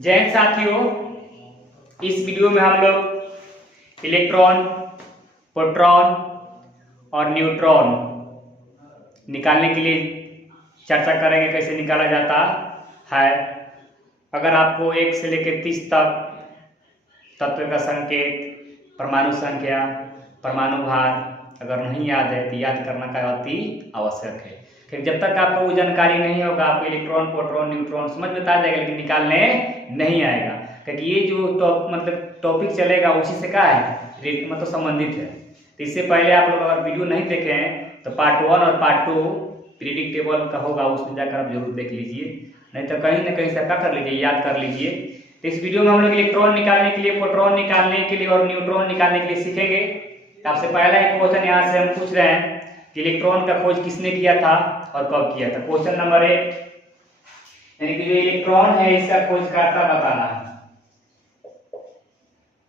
जय हिंद साथियों, इस वीडियो में हम लोग इलेक्ट्रॉन, प्रोटॉन और न्यूट्रॉन निकालने के लिए चर्चा करेंगे कैसे निकाला जाता है। अगर आपको 1 से लेकर 30 तक तत्व का संकेत, परमाणु संख्या, परमाणु भार अगर नहीं याद है तो याद करना का अति आवश्यक है। फिर जब तक आपको वो जानकारी नहीं होगा आपको इलेक्ट्रॉन, प्रोटॉन, न्यूट्रॉन समझ में आ जाएगा लेकिन निकालने नहीं आएगा, क्योंकि ये जो टॉपिक चलेगा उसी से क्या है मतलब संबंधित है। तो इससे पहले आप लोग अगर वीडियो नहीं देखे हैं तो पार्ट 1 और पार्ट 2 पीरियडिक टेबल का होगा, उसमें जाकर आप जरूर देख लीजिए, नहीं तो कहीं ना कहीं से क्या कर लीजिए, याद कर लीजिए। तो इस वीडियो में हम लोग इलेक्ट्रॉन निकालने के लिए, प्रोटॉन निकालने के लिए और न्यूट्रॉन निकालने के लिए सीखेंगे। तो आपसे पहला एक क्वेश्चन यहाँ से हम पूछ रहे हैं कि इलेक्ट्रॉन का खोज किसने किया था और कब किया था। क्वेश्चन नंबर 1, यानी कि जो इलेक्ट्रॉन है इसका खोजकर्ता बताना है।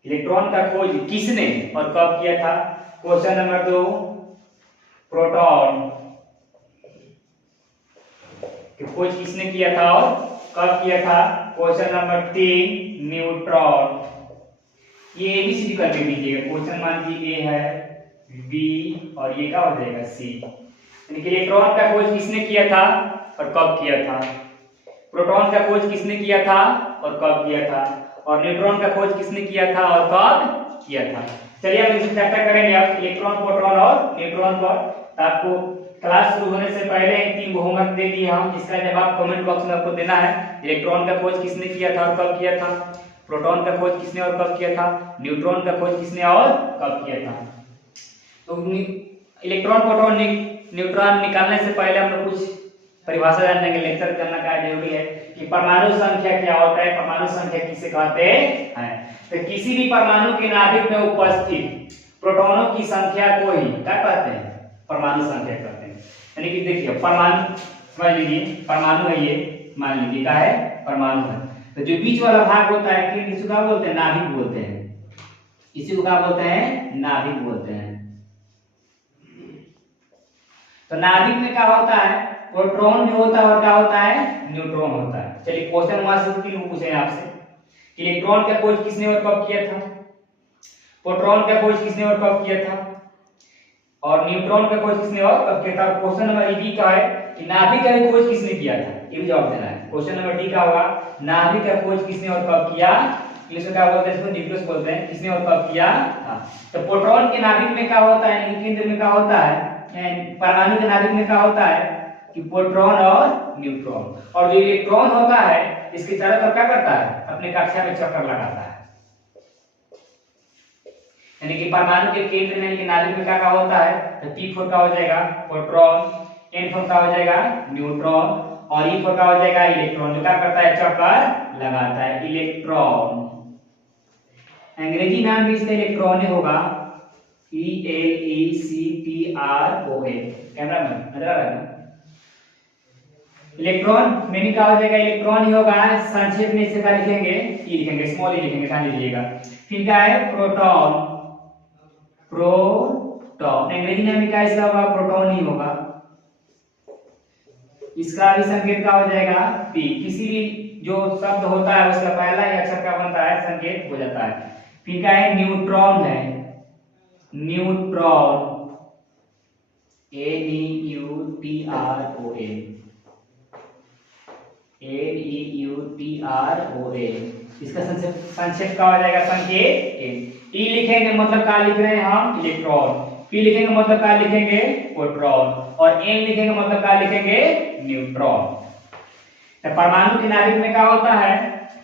इलेक्ट्रॉन का खोज किसने और कब किया था। क्वेश्चन नंबर 2, प्रोटॉन की खोज किसने किया था और कब किया था। Question number 3, neutron. ये एबीसीडी करके दीजिएगा। क्वेश्चन मान लीजिए ए है, बी और ये क्या हो जाएगा सी। यानी कि इलेक्ट्रॉन का खोज किसने किया था और कब किया था। प्रोटॉन का खोज किसने किया था और कब किया था, और न्यूट्रॉन का खोज किसने किया था और कब किया था। चलिए हम इसकी चर्चा करेंगे अब इलेक्ट्रॉन, प्रोटॉन और न्यूट्रॉन पर। आपको क्लास शुरू होने से पहले 3 होमवर्क दे दिए हम, जिसका जवाब कमेंट बॉक्स में आपको देना है। इलेक्ट्रॉन का खोज किसने किया था और कब किया था, प्रोटॉन का खोज किसने और कब किया था, न्यूट्रॉन का खोज किसने और कब किया था। तो इलेक्ट्रॉन, प्रोटॉन, न्यूट्रॉन निकालने से पहले हम लोग कुछ परिभाषा जान लेंगे। लेक्चर करना का जरूरी है कि परमाणु संख्या क्या होता है, परमाणु संख्या किसे कहते हैं। तो किसी भी परमाणु के नाभिक में उपस्थित प्रोटॉनों की संख्या को ही क्या कहते हैं, परमाणु संख्या कहते हैं। यानी कि देखिए परमाणु समझ लीजिए, परमाणु है ये, मान लीजिए क्या है, परमाणु है। तो जो बीच वाला भाग होता है कि इसी को क्या बोलते हैं, नाभिक बोलते हैं। इसी को क्या बोलते हैं, नाभिक बोलते हैं। तो नाभिक में क्या होता है, प्रोटॉन भी होता है और क्या होता है, न्यूट्रॉन होता है। चलिए क्वेश्चन वहां से 3 पूछे हैं आपसे। इलेक्ट्रॉन का खोज किसने और कब किया था, प्रोटॉन का खोज किसने और कब किया था, और न्यूट्रॉन का खोज किसने और कब किया था। क्वेश्चन नंबर डी का है कि नाभिक का खोज किसने किया था, ये भी जवाब देना है। क्वेश्चन नंबर डी का होगा नाभिक का खोज किसने और कब किया। इंग्लिश में क्या बोलते हैं, इसको न्यूक्लियस बोलते हैं, किसने और कब किया। तो प्रोटॉन के नाभिक में क्या होता है, यानी केंद्र में क्या होता है, परमाणु के नाभिक में क्या होता है कि प्रोटॉन और न्यूट्रॉन। और जो इलेक्ट्रॉन होता है इसके चारों तरफ क्या करता है, अपने कक्षा में चक्कर लगाता है। यानी कि परमाणु के केंद्र में, यानी कि नाभिक में क्या होता है, तो P4 का हो जाएगा प्रोटॉन, N4 का हो जाएगा न्यूट्रॉन और E4 का हो जाएगा इलेक्ट्रॉन, जो क्या करता है, चक्कर लगाता है, इलेक्ट्रॉन। अंग्रेजी नाम भी इसका इलेक्ट्रॉन होगा, ELECTRON। कैमरा में नजर आ रहा है। इलेक्ट्रॉन मीनिंग क्या हो जाएगा, इलेक्ट्रॉन ही होगा। संक्षेप में इसे क्या लिखेंगे, ई लिखेंगे, स्मॉल ई लिखेंगे, ध्यान दीजिएगा। फिर क्या है, प्रोटॉन। प्रोटॉन अंग्रेजी नाम क्या इसका होगा, प्रोटॉन ही होगा। इसका भी संकेत क्या हो जाएगा, पी। किसी भी जो शब्द होता है उसका पहला ही अक्षर क्या बनता है, संकेत हो जाता है। फिर क्या है, न्यूट्रॉन है, न्यूट्रॉन, NEUTRON। इसका संक्षेप क्या हो जाएगा, संकेत। ई लिखेंगे मतलब क्या लिख रहे हैं हम, इलेक्ट्रॉन। पी लिखेंगे मतलब क्या लिखेंगे, प्रोटॉन। और एन लिखेंगे मतलब क्या लिखेंगे, न्यूट्रॉन। तो परमाणु के नाभिक में क्या होता है,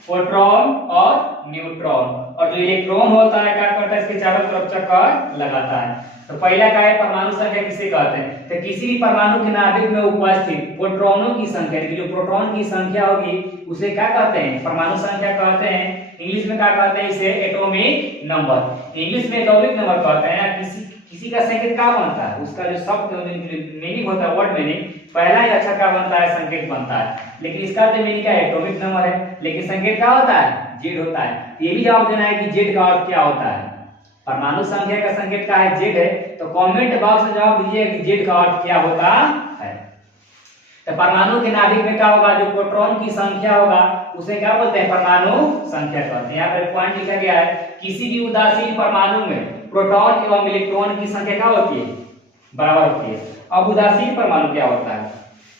प्रोटॉन और न्यूट्रॉन। और जो इलेक्ट्रॉन होता है क्या करता है, इसके चारों तरफ चक्कर लगाता है। तो पहला क्या है, परमाणु संख्या किसे कहते हैं। तो किसी भी परमाणु के नाभिक में उपस्थित प्रोटॉनों की संख्या, जो प्रोटॉन की संख्या होगी उसे क्या कहते हैं, परमाणु संख्या कहते हैं। इंग्लिश में क्या कहते हैं, इसे एटॉमिक नंबर। इंग्लिश में एटॉमिक नंबर कहते हैं। किसी का संकेत क्या बनता है, उसका जो शब्द मीनिंग होता है, वर्ड मीनिंग, पहला ही अक्षर क्या बनता है, संकेत बनता है। लेकिन इसका जो मीनिंग क्या है, एटॉमिक नंबर है, लेकिन संकेत क्या होता है, जेड होता है। ये भी जवाब देना है कि जेड का अर्थ क्या होता है, परमाणु संख्या का संकेत क्या है, जेड है। तो कमेंट बॉक्स में जवाब दीजिए कि जेड का अर्थ क्या होता है। तो परमाणु के नाभिक में क्या होगा, जो प्रोटॉन की संख्या होगा उसे क्या बोलते हैं, परमाणु संख्या कहते हैं। यहाँ पर पॉइंट लिखा गया है, किसी भी उदासीन परमाणु में प्रोटॉन एवं इलेक्ट्रॉन की संख्या क्या होती है, बराबर होती है। अब उदासीन परमाणु क्या होता है,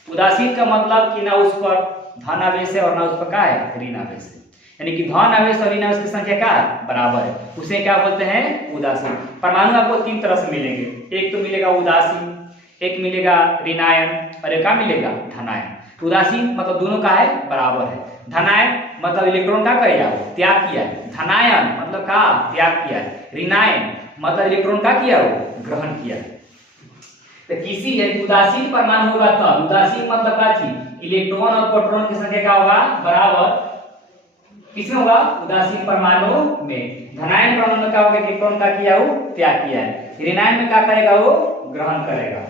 उदासीन का मतलब कि ना उस पर धन आवेश है और ना उस पर क्या है, ऋण आवेश है, यानी कि धन आवेश और ऋण आवेश की संख्या क्या है, बराबर है, उसे क्या बोलते हैं, उदासीन। परमाणु आपको तीन तरह से मिलेंगे, एक तो मिलेगा उदासीन, एक मिलेगा ऋणायन और एक क्या मिलेगा, धनायन। तो उदासीन मतलब दोनों का है, बराबर है। धनायन मतलब इलेक्ट्रॉन का किया, त्याग किया है। धनायन मतलब का त्याग किया है। ऋणायन मतलब इलेक्ट्रॉन का किया, वो ग्रहण किया है। तो किसी उदासीन परमाणु होगा तब, उदासीन मतलब क्या चीज, इलेक्ट्रॉन और प्रोटॉन की संख्या क्या होगा, बराबर। किसमें होगा, उदासीन परमाणु में। धनायन परमाणु में क्या होगा, इलेक्ट्रॉन का किया, वो त्याग किया है। ऋणायन में क्या करेगा, वो ग्रहण करेगा।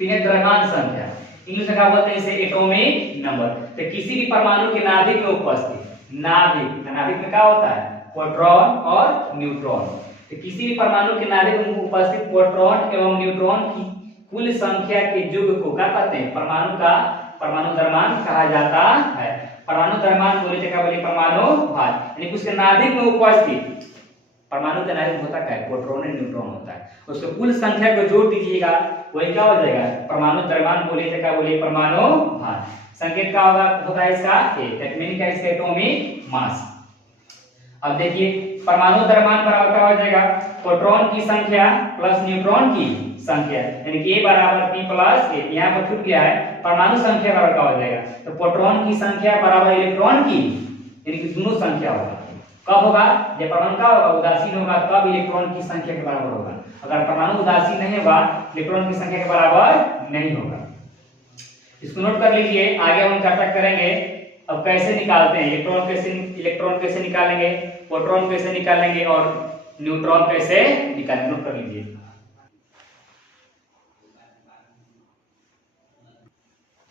फिर द्रव्यमान संख्या, इंग्लिश में क्या बोलते हैं इसे, एटॉमिक नंबर। तो किसी भी परमाणु के नाभिक में उपस्थित, नाभिक में क्या होता है, प्रोटॉन और न्यूट्रॉन। तो किसी भी परमाणु के नाभिक में उपस्थित प्रोटॉन एवं न्यूट्रॉन की कुल संख्या के योग को क्या कहते हैं, परमाणु द्रव्यमान कहा जाता है। परमाणु द्रव्यमान बोले तो क्या बोले, परमाणु भार, यानी उसके नाभिक में उपस्थित, परमाणु के नाभिक में होता क्या है, प्रोटॉन और न्यूट्रॉन होता है, उसको कुल संख्या को जोड़ दीजिएगा, वही क्या हो जाएगा, परमाणु द्रव्यमान बोले तो क्या बोले, परमाणु भार। संकेत का होता है इसका ए, दैट मीन क्या, इसका एटॉमिक मास। अब देखिए परमाणु द्रव्यमान बराबर क्या हो जाएगा, प्रोटॉन की संख्या प्लस न्यूट्रॉन की संख्या, यानी कि A बराबर P प्लस A। यहाँ पर छूट गया है, परमाणु संख्या बराबर क्या हो जाएगा, तो प्रोटॉन की संख्या बराबर इलेक्ट्रॉन की, यानी कि दोनों संख्या होगा। कब होगा, जब परमाणु का होगा उदासीन होगा तब इलेक्ट्रॉन की संख्या के बराबर होगा। अगर परमाणु उदासीन नहीं होगा, इलेक्ट्रॉन की संख्या के बराबर नहीं होगा। इसको नोट कर लीजिए, आगे हम चर्चा करेंगे। अब कैसे निकालते हैं इलेक्ट्रॉन कैसे निकालेंगे, प्रोटॉन कैसे निकालेंगे और न्यूट्रॉन कैसे निकालेंगे, नोट कर लीजिए।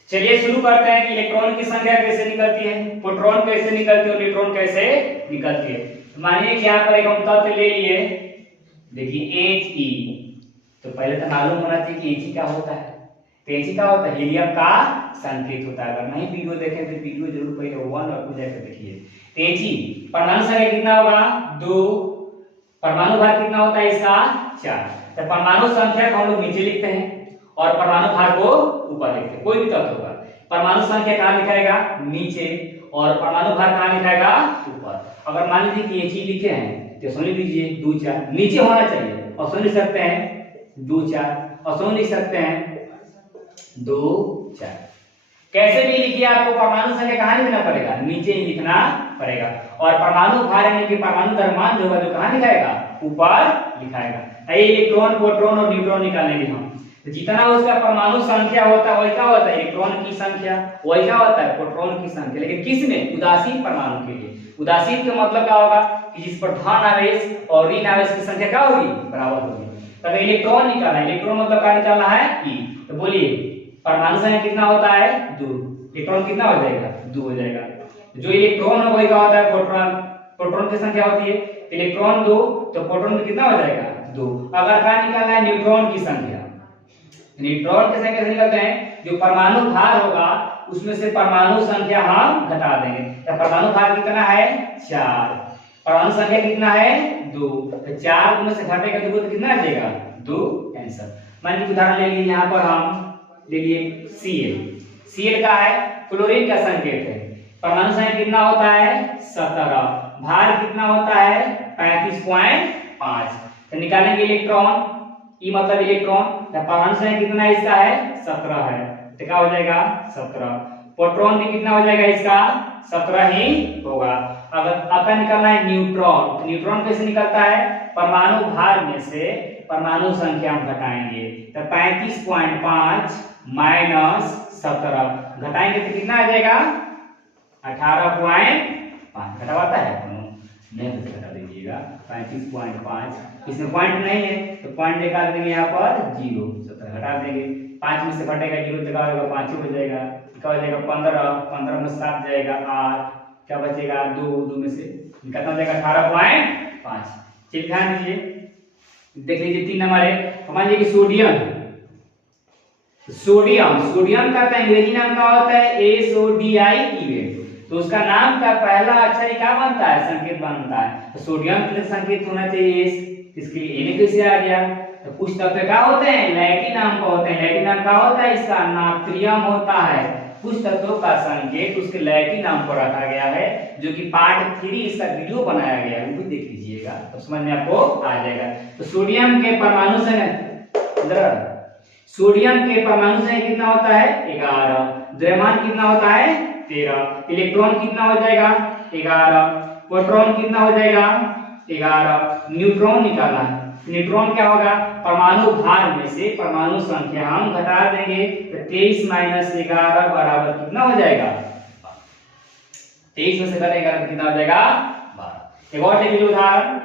चलिए शुरू करते हैं कि इलेक्ट्रॉन की संख्या कैसे निकलती है, प्रोटॉन कैसे निकलती है और न्यूट्रॉन कैसे निकलती है। मानिए कि यहाँ पर एक हम तत्व ले लिए, देखिए He, तो पहले तो मालूम होना चाहिए कि He क्या होता है। तो He क्या होता है, हीलियम का संकेत होता है। अगर नहीं वीडियो देखें तो वीडियो जरूर पहले 1 और 2 जाकर देखिए। तो He परमाणु संख्या कितना होगा, 2, परमाणु भार कितना होता है इसका, 4। तो परमाणु संख्या को हम लोग नीचे लिखते हैं और परमाणु भार को ऊपर लिखते हैं। कोई भी तत्व होगा, परमाणु संख्या कहाँ लिखाएगा, नीचे, और परमाणु भार कहाँ लिखाएगा, ऊपर। अगर मान लीजिए कि He लिखे हैं तो समझ लीजिए 2 4 नीचे होना चाहिए, और समझ सकते हैं 2 4, और समझ लिख सकते हैं 2 4। कैसे भी लिखिए, आपको परमाणु संख्या कहाँ लिखना पड़ेगा, नीचे ही लिखना पड़ेगा। और परमाणु भार यानी कि परमाणु द्रव्यमान जो होगा, जो कहाँ लिखाएगा, ऊपर लिखाएगा। ये इलेक्ट्रॉन, प्रोटॉन और न्यूट्रॉन निकालेंगे हम। तो जितना उसका परमाणु संख्या होता है वही क्या होता है, इलेक्ट्रॉन की संख्या, वही क्या होता है, प्रोटॉन की संख्या। लेकिन किस में, उदासीन परमाणु के लिए। उदासीन का मतलब क्या होगा कि जिस पर धन आवेश और ऋण आवेश की संख्या क्या होगी, बराबर होगी। तब इलेक्ट्रॉन निकालना है, इलेक्ट्रॉन मतलब क्या निकालना है, E। तो बोलिए परमाणु संख्या कितना होता है, 2, इलेक्ट्रॉन कितना हो जाएगा, 2 हो जाएगा। जो इलेक्ट्रॉन होगा वही क्या होता है, प्रोटॉन। प्रोटॉन की संख्या होती है इलेक्ट्रॉन 2, तो प्रोटॉन में कितना हो जाएगा, 2। अगर क्या निकालना है, न्यूट्रॉन की संख्या। न्यूट्रॉन की संख्या से निकलते हैं, जो परमाणु भार होगा उसमें से परमाणु संख्या हम घटा देंगे। तो परमाणु भार कितना है, 4, परमाणु संख्या कितना है, 2, तो 4 में से घटेगा 2 तो कितना आ जाएगा, 2 आंसर। मान लीजिए उदाहरण ले लीजिए, यहाँ पर हम ले लिए Cl का है, क्लोरीन का संकेत है। परमाणु संख्या कितना होता है, 17, भार कितना होता है, 35.5। तो निकालेंगे इलेक्ट्रॉन, E मतलब इलेक्ट्रॉन, तो परमाणु संख्या कितना है इसका है, 17 है, तो क्या हो जाएगा 17। प्रोटॉन भी कितना हो जाएगा इसका, 17 ही होगा। अगर आपका निकालना है न्यूट्रॉन, न्यूट्रॉन कैसे निकलता है, परमाणु भार में से परमाणु संख्या हम घटाएंगे। तो 35.5 माइनस 17 घटाएंगे तो कितना आ जाएगा, 18.5। घटावाता है नहीं तो घटा दीजिएगा 35.5। इसमें पॉइंट नहीं है तो पॉइंट निकाल देंगे, यहाँ पर 0, 17 घटा देंगे। 5 में से घटेगा 0 जगह होगा 5 हो जाएगा, क्या हो जाएगा 15 में 7 जाएगा 8, क्या बचेगा 2 में से कितना हो जाएगा 18.5। चलिए ध्यान दीजिए, देख लीजिए 3 नंबर है। मान लीजिए कि सोडियम सोडियम, सोडियम का अंग्रेजी नाम क्या होता है? SODI। तो उसका नाम का पहला अक्षर क्या बनता है? संकेत बनता है। तो सोडियम के लिए संकेत होना चाहिए S, इसके लिए Na कैसे आ गया? तो कुछ तत्व क्या होते हैं? लैटिन नाम का होते हैं। लैटिन नाम क्या होता है इसका? नाट्रियम होता है। कुछ तत्वों का संकेत उसके लैटिन नाम पर रखा गया है, जो कि पार्ट 3 इसका वीडियो बनाया गया है, वो भी देख लीजिएगा तो समझ में आपको आ जाएगा। तो सोडियम के परमाणु संख्या, सोडियम के परमाणु संख्या कितना होता है? 11। द्रव्यमान कितना होता है? 13। इलेक्ट्रॉन कितना हो जाएगा? 11। प्रोटॉन कितना हो जाएगा? 11। न्यूट्रॉन निकालना है। न्यूट्रॉन क्या होगा? परमाणु भार में से परमाणु संख्या हम घटा देंगे तो 23 - 11 बराबर कितना हो जाएगा? 23 में से घटेगा तो कितना हो जाएगा? 12। एक और देखिए उदाहरण,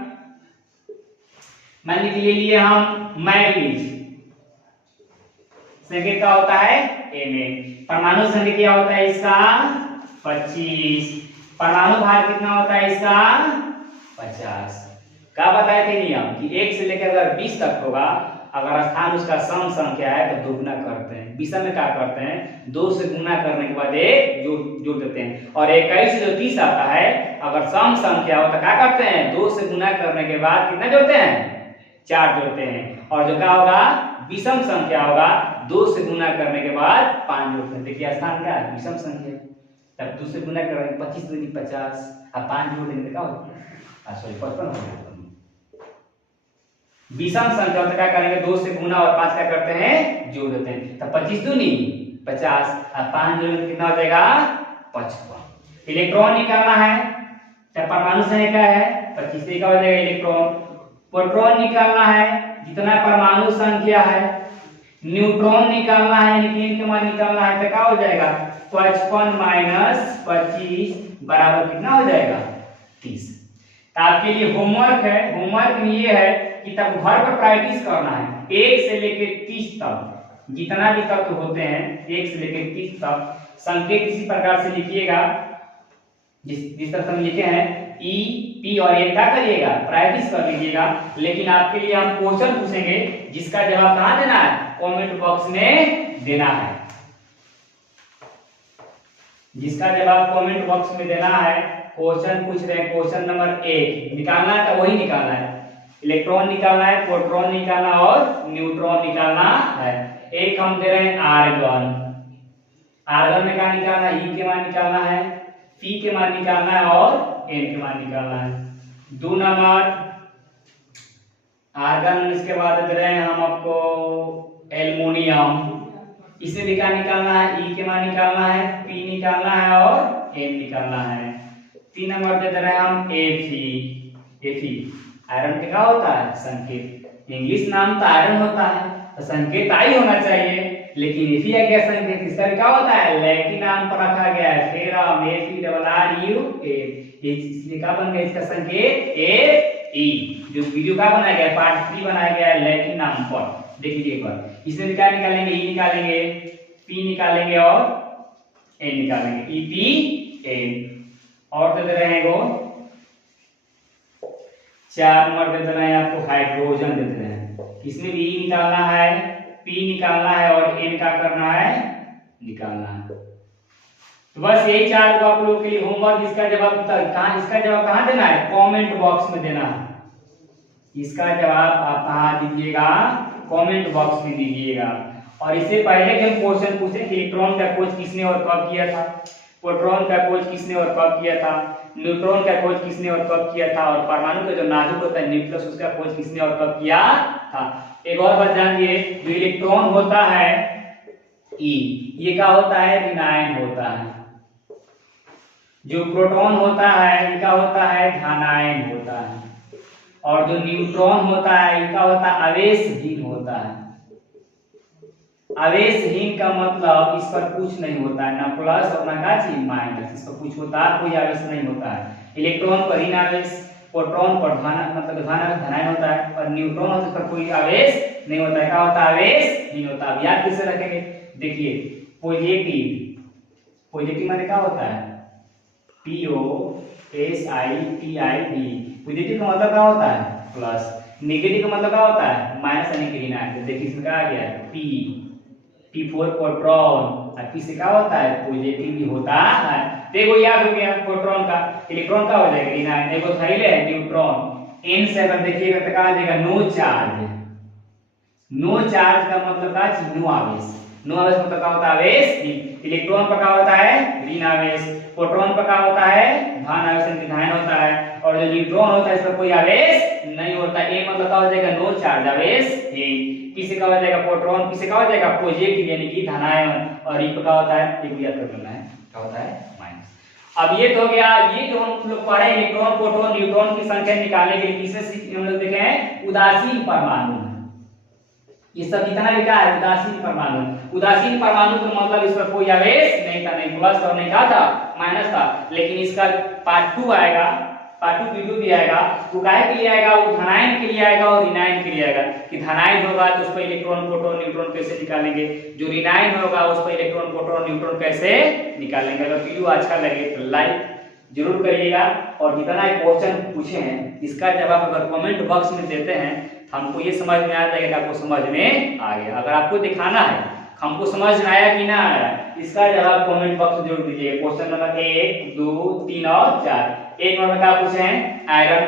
मान लीजिए ले लिए हम मैग्नीज, संकेत क्या होता है? Na। परमाणु संख्या क्या होता है इसका? 25। परमाणु भार कितना होता है इसका? 50। क्या बताए थे नियम कि 1 से लेकर अगर 20 तक होगा, अगर स्थान उसका सम संख्या है तो दोगुना करते हैं। विषम में क्या करते हैं? 2 से गुना करने के बाद 1 जोड़ देते हैं। और 21 से जो 30 आता है, अगर सम संख्या हो तो क्या करते हैं? 2 से गुना करने के बाद कितना जोड़ते हैं? 4 जोड़ते हैं। और जो क्या होगा? विषम संख्या होगा, 2 से गुना करने के बाद 5 जोड़ते हैं। देखिए स्थान क्या है? विषम संख्या। तब 2 से गुना करेंगे 25 दूनी 50, अब 5 जोड़ देंगे क्या होता है? सॉरी 55 हो गया। विषम संख्या तो क्या करेंगे? 2 से गुना और 5 क्या करते हैं? जोड़ देते हैं। तब 25 दूनी 50, अब 5 जोड़ेंगे तो कितना हो जाएगा? 55। इलेक्ट्रॉन निकालना है, तब परमाणु संख्या क्या है? 25 से क्या हो जाएगा? इलेक्ट्रॉन। प्रोटॉन निकालना है, जितना परमाणु संख्या है। न्यूट्रॉन निकालना है, लेकिन के मान निकालना है तो क्या हो जाएगा? 55 - 25 बराबर कितना हो जाएगा? 30। आपके लिए होमवर्क है, होमवर्क में ये है कि तब घर पर प्रैक्टिस करना है। 1 से लेकर 30 तक जितना भी तत्व होते हैं, 1 से लेकर 30 तक संकेत इसी प्रकार से लिखिएगा जिस तरह से लिखे हैं। ई, पी और एन क्या करिएगा? प्रैक्टिस कर लीजिएगा। लेकिन आपके लिए हम क्वेश्चन पूछेंगे, जिसका जवाब कहाँ देना है? कमेंट बॉक्स में देना है। जिसका जवाब कमेंट बॉक्स में देना है। क्वेश्चन पूछ रहे हैं, क्वेश्चन नंबर 1 निकालना है तो वही निकालना है। इलेक्ट्रॉन निकालना है, प्रोटॉन निकालना और न्यूट्रॉन निकालना है। एक हम दे रहे हैं आर्गन। आर्गन में क्या निकालना है? ई के मान निकालना है, पी के मान निकालना है और एन के मान निकालना है। 2 नंबर आर्गन, इसके बाद दे रहे हैं हम आपको एल्युमिनियम। इसमें भी क्या निकालना है? ई के मान निकालना है, पी निकालना है और एन निकालना है। 3 नंबर दे रहे हैं हम Fe। आयरन क्या होता है? संकेत। इंग्लिश नाम तो आयरन होता है तो संकेत आई होना चाहिए, लेकिन Fe है क्या संकेत? इसका क्या होता है? लैटिन नाम पर रखा गया है, फेरम, FeRRU। इसलिए क्या बन गया इसका संकेत? Fe। जो वीडियो का बनाया गया है, पार्ट 3 बनाया गया है लैटिन नाम पर, देख लीजिए एक बार। इसमें क्या निकालेंगे? ई निकालेंगे, पी निकालेंगे और एन निकालेंगे। EPN। और दे रहे हैं वो 4 नंबर दे रहे हैं आपको हाइड्रोजन दे रहे हैं। इसमें भी ई निकालना है, पी निकालना है और एन का करना है? निकालना है। तो बस यही 4 को आप लोगों के लिए होमवर्क। इसका जवाब कहाँ देना है? कमेंट बॉक्स में देना है। इसका जवाब आप कहाँ दीजिएगा? कमेंट बॉक्स में दीजिएगा। और इससे पहले कि हम क्वेश्चन पूछे कि इलेक्ट्रॉन का खोज किसने और कब किया था, प्रोटॉन का खोज किसने और कब किया था, न्यूट्रॉन का खोज किसने और कब किया था, और परमाणु का जो नाजुक होता है न्यूक्लियस, उसका खोज किसने और कब किया था। एक और बात जानिए, जो इलेक्ट्रॉन होता है ई, ये क्या होता है? ऋणायन होता है। जो प्रोटॉन होता है ये क्या होता है? धनायन होता है। और जो न्यूट्रॉन होता है ये क्या होता है? आवेशहीन होता है। आवेशहीन का मतलब इस पर कुछ नहीं होता है, ना प्लस और ना का चीज माइनस, इस पर कुछ होता है, कोई आवेश नहीं होता है। इलेक्ट्रॉन पर ऋण आवेश, प्रोटॉन पर धनायन होता है, और न्यूट्रॉन होता है पर कोई आवेश नहीं होता है। क्या होता है? आवेशहीन होता है। अब याद कैसे रखेंगे? देखिए पॉजिटिव माने क्या होता है? POSITIV। पॉजिटिव का मतलब क्या होता है? प्लस। नेगेटिव का मतलब क्या होता है? माइनस यानी कि ऋणात्मक। देखिए इसमें क्या आ गया? P P for प्रोटॉन, और P से क्या होता है, पॉजिटिव भी होता है। देखो याद हो गया प्रोटॉन का, इलेक्ट्रॉन का हो जाएगा ऋणायन, देखो थैले है न्यूट्रॉन, n से अगर देखिएगा तो क्या आ जाएगा, नो चार्ज। नो चार्ज का मतलब क्या है, नो आवेश। नो आवेश मतलब क्या होता है, आवेश। इलेक्ट्रॉन पर क्या होता है, ऋण आवेश। प्रोटॉन पर क्या होता है, धन आवेश, धन होता है। और जो न्यूट्रॉन होता है इस पर कोई आवेश नहीं होता। ए मतलब क्या हो जाएगा, नो चार्ज, आवेश है। पी से क्या हो जाएगा, प्रोटॉन। पी से क्या हो जाएगा, पॉजिटिव यानी कि धनायन। और ई पर क्या होता है, ये याद कर लेना है, क्या होता है, माइनस। अब ये तो हो गया, ये जो हम लोग पढ़े इलेक्ट्रॉन प्रोटॉन न्यूट्रॉन की संख्या निकालने के लिए किसमें हम लोग देखे हैं, उदासीन परमाणु। ये सब जितना भी क्या है, उदासीन परमाणु। उदासीन परमाणु का मतलब इस पर कोई आवेश नहीं था, नहीं प्लस और नहीं क्या था, माइनस था। लेकिन इसका पार्ट 2 आएगा, पार्ट 2 P2 भी आएगा। वो काहे के लिए आएगा, वो धनायन के लिए आएगा और ऋणायन के लिए आएगा। कि धनायन होगा तो उस पर इलेक्ट्रॉन प्रोटॉन न्यूट्रॉन कैसे निकालेंगे, जो ऋणायन होगा उस पर इलेक्ट्रॉन प्रोटॉन न्यूट्रॉन कैसे निकालेंगे। अगर वीडियो अच्छा लगे तो लाइक जरूर करिएगा। और जितना क्वेश्चन पूछे हैं इसका जवाब अगर कमेंट बॉक्स में देते हैं तो हमको ये समझ में आ जाएगा कि आपको समझ में आ गया। अगर आपको दिखाना है हमको समझ में आया कि ना आया, इसका जवाब कमेंट बॉक्स में जरूर दीजिए। क्वेश्चन नंबर 1, 2, 3 और 4। 1 नंबर में क्या पूछे हैं, आयरन।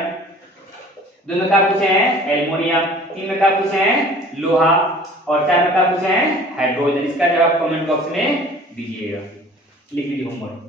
2 में क्या पूछे हैं, एल्युमिनियम। 3 में क्या पूछे हैं, लोहा। और 4 में क्या पूछे हैं, हाइड्रोजन। इसका जवाब कमेंट बॉक्स में दीजिएगा, लिख लीजिए होमवर्क।